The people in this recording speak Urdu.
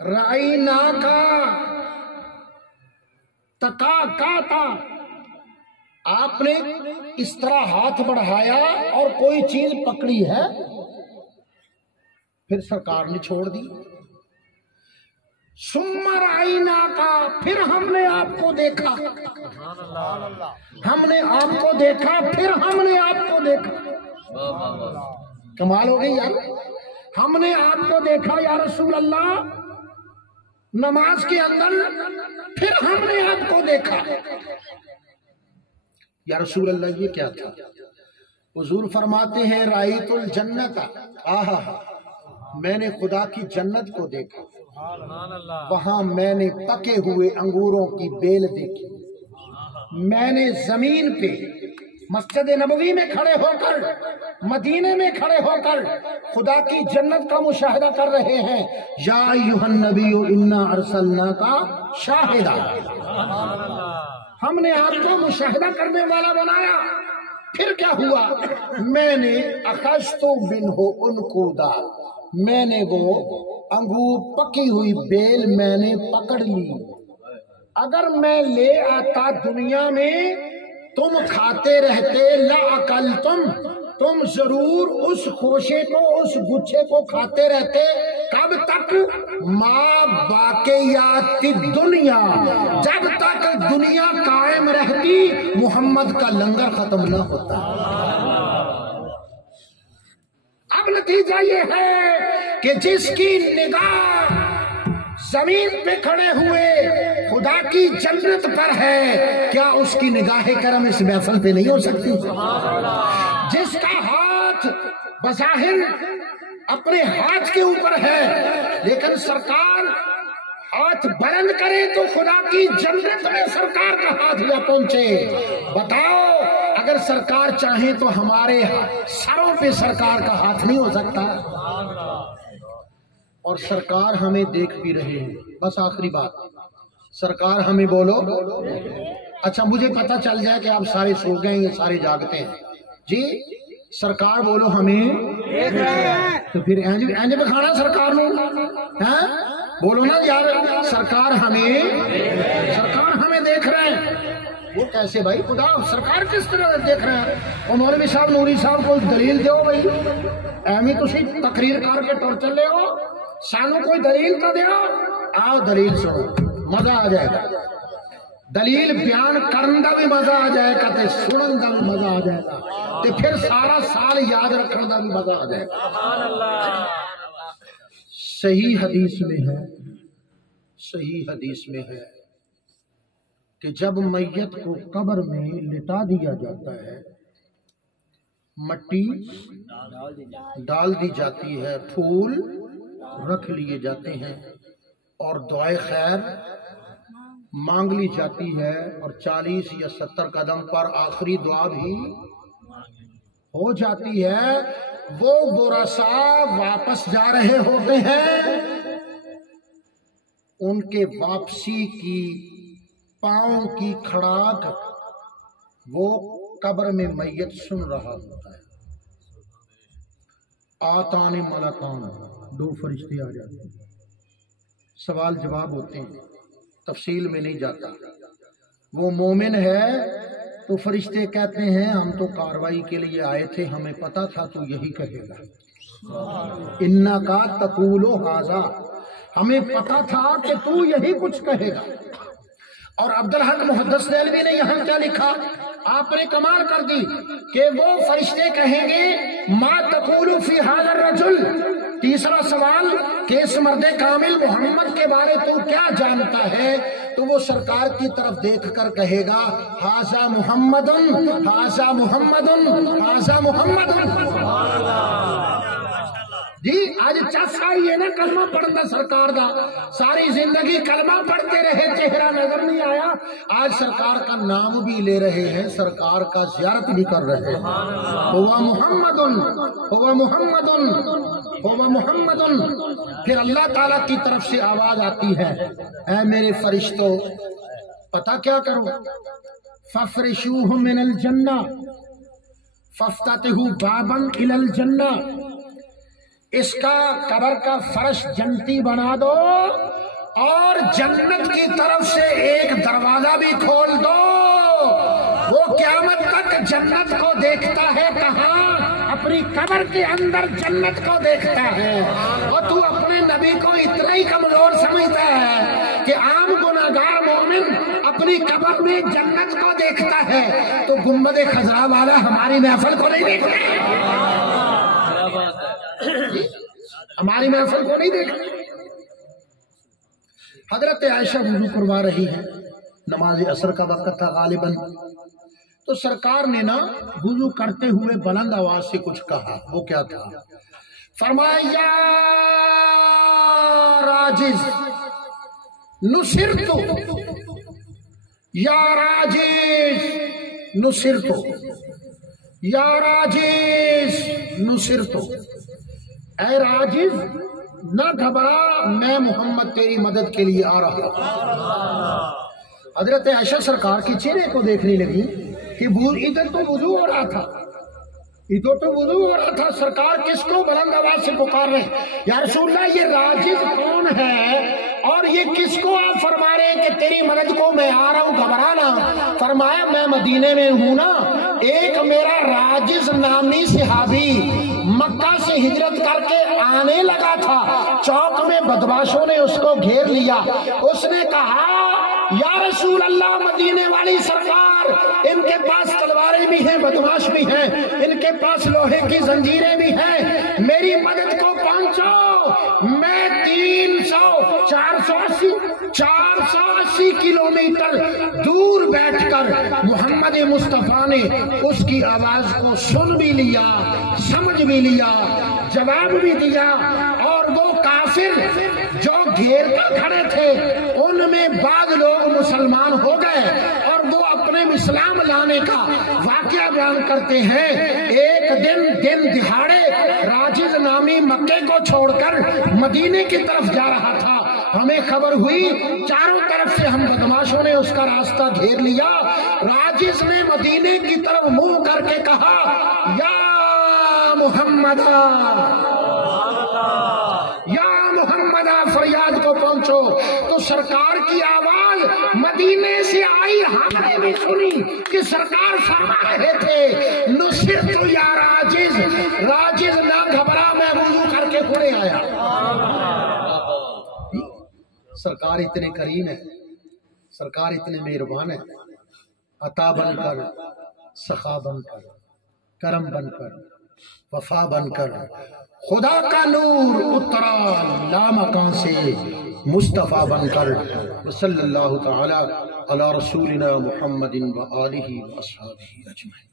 رائنا کا تکا کاتا، آپ نے اس طرح ہاتھ بڑھایا اور کوئی چیز پکڑی ہے، پھر سرکار نے چھوڑ دی۔ ثم رائنا کا، پھر ہم نے آپ کو دیکھا، ہم نے آپ کو دیکھا، پھر ہم نے آپ کو دیکھا۔ کمال ہو گئی یار، ہم نے آپ کو دیکھا یا رسول اللہ نماز کے اندر، پھر ہم نے آپ کو دیکھا۔ یا رسول اللہ یہ کیا تھا؟ حضور فرماتے ہیں رأیت الجنت، آہا میں نے خدا کی جنت کو دیکھا، وہاں میں نے پکے ہوئے انگوروں کی بیل دیکھی، میں نے زمین پہ مسجد نبوی میں کھڑے ہو کر، مدینے میں کھڑے ہو کر خدا کی جنت کا مشاہدہ کر رہے ہیں۔ یا ایھا النبی انا ارسلناک شاہدا، ہم نے آپ کو مشاہدہ کرنے والا بنایا۔ پھر کیا ہوا؟ میں نے اخذت منہ عنقودا، میں نے وہ انگور پکی ہوئی بیل میں نے پکڑ لی۔ اگر میں لے آتا دنیا میں، تم کھاتے رہتے، لأکلتم، تم ضرور اس خوشے کو، اس گچھے کو کھاتے رہتے۔ کب تک؟ ما باقیات الدنیا، جب تک دنیا قائم رہتی محمد کا لنگر ختم نہ ہوتا۔ اب نتیجہ یہ ہے کہ جس کی نگاہ زمین پہ کھڑے ہوئے خدا کی جنت پر ہے، کیا اس کی نگاہ کرم اس محفل پہ نہیں ہو سکتی؟ جس کا ہاتھ بظاہر اپنے ہاتھ کے اوپر ہے، لیکن سرکار ہاتھ بلند کرے تو خدا کی جنت میں سرکار کا ہاتھ نہ پہنچے۔ بتاؤ اگر سرکار چاہیں تو ہمارے سروں پہ سرکار کا ہاتھ نہیں ہو سکتا؟ اور سرکار ہمیں دیکھ بھی رہے ہیں۔ بس آخری بات، سرکار ہمیں بولو، اچھا مجھے پتہ چل جائے کہ آپ سارے سو گئے ہیں، یہ سارے جاگتے ہیں جی، سرکار بولو ہمیں دیکھ رہے ہیں، تو پھر اینج بکھانا سرکار نو، بولو نا یار سرکار ہمیں دیکھ رہے ہیں۔ وہ کیسے بھائی؟ خدا سرکار کس طرح دیکھ رہے ہیں؟ اور مولوی صاحب نوری صاحب کوئی دلیل دیو بھائی، ایویں تسی تقریر کر کے ٹر چلے ہو، سانو کوئی دلیل تو دیو۔ آؤ دلیل سنو، مزہ آ جائے گا، دلیل بیان کرن دا بھی مزہ آ جائے گا تے سنن دا بھی مزہ آ جائے گا تے پھر سارا سال یاد رکھن دا بھی مزہ آ جائے گا۔ صحیح حدیث میں ہے کہ جب میت کو قبر میں لٹا دیا جاتا ہے، مٹی ڈال دی جاتی ہے، پھول رکھ لیے جاتے ہیں اور دعائے خیر مانگ لی جاتی ہے، اور 40 یا 70 قدم پر آخری دعا بھی ہو جاتی ہے۔ وہ ورثاء واپس جا رہے ہوتے ہیں، ان کے واپسی کی پاؤں کی کھڑاک وہ قبر میں میت سن رہا ہوتا ہے۔ آتان ملکان، 2 فرشتے آ جاتے ہیں، سوال جواب ہوتے ہیں، تفصیل میں نہیں جاتا۔ وہ مومن ہے تو فرشتے کہتے ہیں ہم تو کاروائی کے لیے آئے تھے، ہمیں پتا تھا تو یہی کہے گا، انا کا تقولو ھذا، ہمیں پتا تھا کہ تو یہی کچھ کہے گا۔ اور عبدالحق محدث دہلوی نے یہاں کیا لکھا؟ آپ نے کمال کر دی کہ وہ فرشتے کہیں گے ما تقول فی ھذا الرجل، تیسرا سوال کہ اس مرد کامل محمد کے بارے تو کیا جانتا ہے؟ تو وہ سرکار کی طرف دیکھ کر کہے گا ھذا محمد، ھذا محمد، ھذا محمد۔ جی آج چس آئی ہے نا کلمہ پڑھنا سرکار دا، ساری زندگی کلمہ پڑھتے رہے، چہرہ نظر نہیں آیا، آج سرکار کا نام بھی لے رہے ہیں، سرکار کا زیارت بھی کر رہے ہیں۔ ہوا محمد، ہوا محمد، ہوا محمد۔ پھر اللہ تعالیٰ کی طرف سے آواز آتی ہے اے میرے فرشتوں پتہ کیا کرو، ففرشوہ من الجنہ فافتتحوا بابا الی الجنہ، اس کا قبر کا فرش جنتی بنا دو اور جنت کی طرف سے ایک دروازہ بھی کھول دو، وہ قیامت تک جنت کو دیکھتا ہے، کہاں؟ اپنی قبر کے اندر جنت کو دیکھتا ہے، اور تو اپنے نبی کو اتنا ہی کمزور سمجھتا ہے کہ عام گناہگار مومن اپنی قبر میں جنت کو دیکھتا ہے، تو گنبد خضرا والا ہماری محفل کو نہیں دیکھتا، ہماری محفل کو نہیں دیکھتا۔ حضرت عائشہ وضو کروا رہی ہے، نماز عصر کا وقت تھا غالباً، تو سرکار نے نا وضو کرتے ہوئے بلند آواز سے کچھ کہا۔ وہ کیا تھا؟ فرمایا یا راجز نصرت، یا راجز نصرت، یا راجز نصرت، اے راجز نہ گھبرا، میں محمد تیری مدد کے لیے آ رہا ہوں۔ حضرت عائشہ سرکار کی چہرے کو دیکھنے لگی کہ ادھر تو وضو ہو رہا تھا، ادھر تو وضو ہو رہا تھا، سرکار کس کو بلند آواز سے پکار رہے ہیں؟ یا رسول اللہ یہ راجز کون ہے اور یہ کس کو آپ فرما رہے ہیں کہ تیری مدد کو میں آ رہا ہوں، گھبرانا؟ فرمایا میں مدینے میں ہوں نا، ایک میرا راجز نامی صحابی مکہ سے ہجرت کر کے آنے لگا تھا، چوک میں بدماشوں نے اس کو گھیر لیا، اس نے کہا یا رسول اللہ مدینے والی سرکار، ان کے پاس تلواریں بھی ہیں، بدماش بھی ہیں، ان کے پاس لوہے کی زنجیریں بھی ہیں، میری مدد کو پہنچو، میں 480 کلومیٹر دور بیٹھ کر محمد مصطفیٰ نے اس کی آواز کو سن بھی لیا، سمجھ بھی لیا، جواب بھی دیا، اور وہ کافر جو گھیر کر کھڑے تھے ان میں بعض لوگ مسلمان ہو گئے، اور وہ اپنے اسلام لانے کا واقعہ بیان کرتے ہیں۔ ایک دن دہاڑے راجز نامی مکے کو چھوڑ کر مدینے کی طرف جا رہا تھا، ہمیں خبر ہوئی چاروں طرف سے ہم بدماشوں نے اس کا راستہ گھیر لیا، راجز نے مدینے کی طرف منہ کر کے کہا یا محمد، یا محمد، فریاد کو پہنچو، تو سرکار کی آواز مدینے سے آئی، ہم نے بھی سنی کہ سرکار فرما رہے تھے نصرت یا راجز، راجز نہ گھبرا، میں وضو کر کے کھڑے آیا۔ سرکار اتنے کریم ہے، سرکار اتنے مہربان ہے، عطا بن کر، سخا بن کر، کرم بن کر، وفا بن کر، خدا کا نور اترا لامکان سے مصطفیٰ بن کر، صلی اللہ تعالی علی رسولنا محمد و آلہ و اصحابہ اجمعین۔